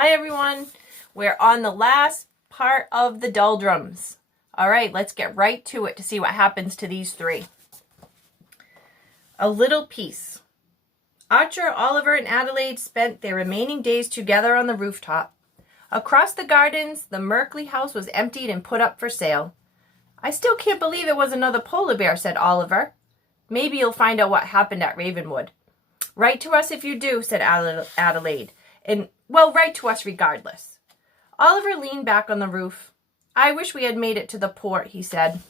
Hi everyone. We're on the last part of the Doldrums. All right, let's get right to it to see what happens to these three. A little piece. Archer, Oliver, and Adelaide spent their remaining days together on the rooftop. Across the gardens, the Merkley house was emptied and put up for sale. I still can't believe it was another polar bear, said Oliver. Maybe you'll find out what happened at Ravenwood. Write to us if you do, said Adelaide. And, well, write to us regardless. Oliver leaned back on the roof. I wish we had made it to the port, he said.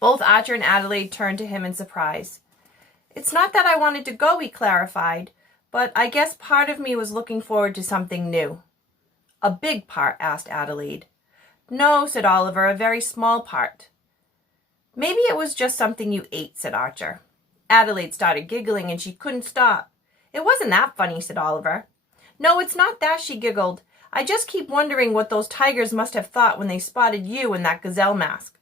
Both Archer and Adelaide turned to him in surprise. It's not that I wanted to go, he clarified, but I guess part of me was looking forward to something new. A big part, asked Adelaide. No, said Oliver, a very small part. Maybe it was just something you ate, said Archer. Adelaide started giggling and she couldn't stop. It wasn't that funny, said Oliver. No, it's not that, she giggled. I just keep wondering what those tigers must have thought when they spotted you in that gazelle mask.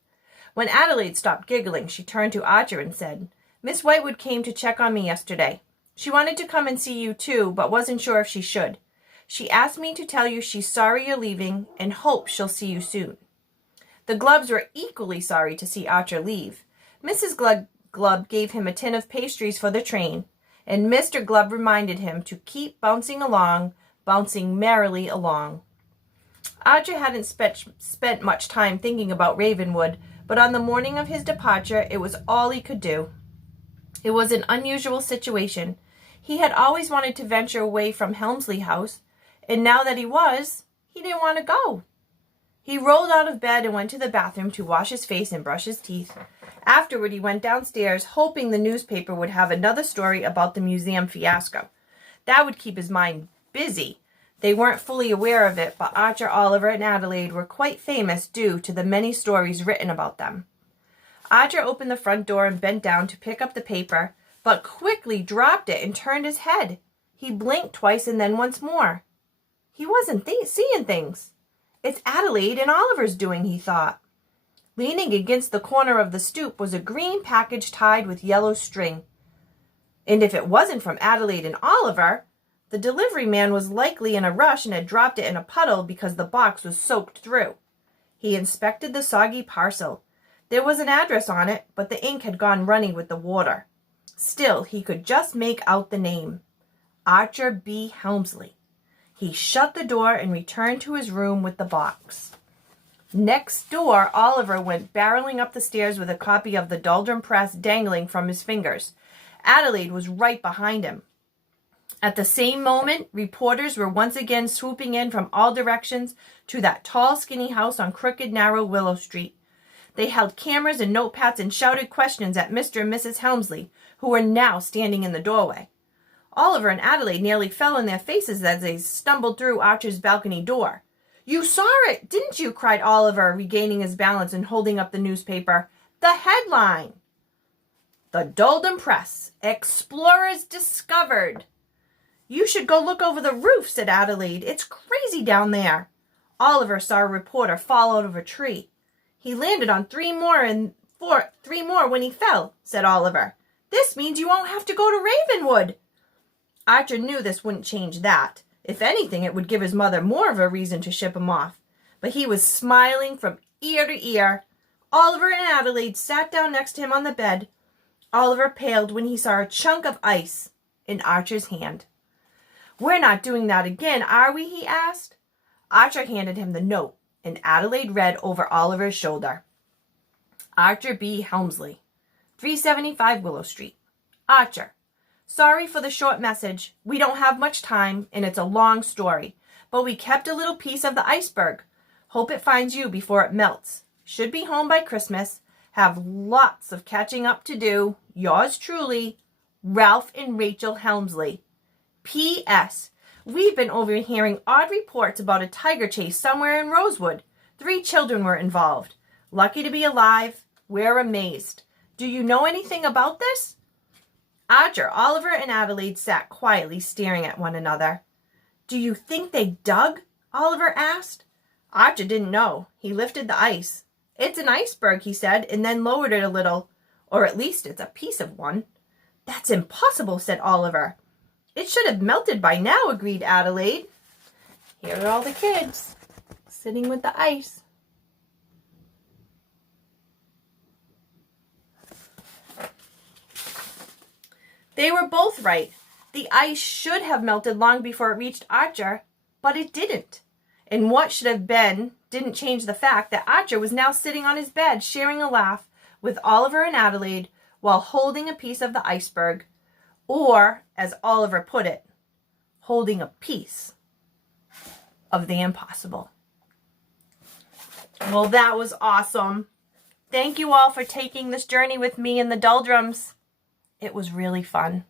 When Adelaide stopped giggling, she turned to Archer and said, Miss Whitewood came to check on me yesterday. She wanted to come and see you too, but wasn't sure if she should. She asked me to tell you she's sorry you're leaving and hopes she'll see you soon. The Glubbs were equally sorry to see Archer leave. Mrs. Glubb gave him a tin of pastries for the train, and Mr. Glubb reminded him to keep bouncing merrily along. Archer hadn't spent much time thinking about Ravenwood, but on the morning of his departure, it was all he could do. It was an unusual situation. He had always wanted to venture away from Helmsley House, and now that he didn't want to go. He rolled out of bed and went to the bathroom to wash his face and brush his teeth. Afterward, he went downstairs, hoping the newspaper would have another story about the museum fiasco. That would keep his mind busy. They weren't fully aware of it, but Archer, Oliver, and Adelaide were quite famous due to the many stories written about them. Archer opened the front door and bent down to pick up the paper, but quickly dropped it and turned his head. He blinked twice and then once more. He wasn't seeing things. It's Adelaide and Oliver's doing, he thought. Leaning against the corner of the stoop was a green package tied with yellow string. And if it wasn't from Adelaide and Oliver, the delivery man was likely in a rush and had dropped it in a puddle because the box was soaked through. He inspected the soggy parcel. There was an address on it, but the ink had gone running with the water. Still, he could just make out the name. Archer B. Helmsley. He shut the door and returned to his room with the box. Next door, Oliver went barreling up the stairs with a copy of the Doldrum Press dangling from his fingers. Adelaide was right behind him. At the same moment, reporters were once again swooping in from all directions to that tall, skinny house on crooked, narrow Willow Street. They held cameras and notepads and shouted questions at Mr. and Mrs. Helmsley, who were now standing in the doorway. Oliver and Adelaide nearly fell on their faces as they stumbled through Archer's balcony door. You saw it, didn't you? Cried Oliver, regaining his balance and holding up the newspaper. The headline. The Doldrum Press. Explorers discovered. You should go look over the roof, said Adelaide. It's crazy down there. Oliver saw a reporter fall out of a tree. He landed on three more when he fell, said Oliver. This means you won't have to go to Ravenwood. Archer knew this wouldn't change that. If anything, it would give his mother more of a reason to ship him off. But he was smiling from ear to ear. Oliver and Adelaide sat down next to him on the bed. Oliver paled when he saw a chunk of ice in Archer's hand. We're not doing that again, are we? He asked. Archer handed him the note, and Adelaide read over Oliver's shoulder. Archer B. Helmsley, 375 Willow Street. Archer. Sorry for the short message. We don't have much time, and it's a long story. But we kept a little piece of the iceberg. Hope it finds you before it melts. Should be home by Christmas. Have lots of catching up to do. Yours truly, Ralph and Rachel Helmsley. P.S. We've been overhearing odd reports about a tiger chase somewhere in Rosewood. 3 children were involved. Lucky to be alive. We're amazed. Do you know anything about this? Archer, Oliver, and Adelaide sat quietly staring at one another. Do you think they dug? Oliver asked. Archer didn't know. He lifted the ice. It's an iceberg, he said, and then lowered it a little. Or at least it's a piece of one. That's impossible, said Oliver. It should have melted by now, agreed Adelaide. Here are all the kids sitting with the ice. They were both right. The ice should have melted long before it reached Archer, but it didn't. And what should have been didn't change the fact that Archer was now sitting on his bed sharing a laugh with Oliver and Adelaide while holding a piece of the iceberg, or, as Oliver put it, holding a piece of the impossible. Well, that was awesome. Thank you all for taking this journey with me in the Doldrums. It was really fun.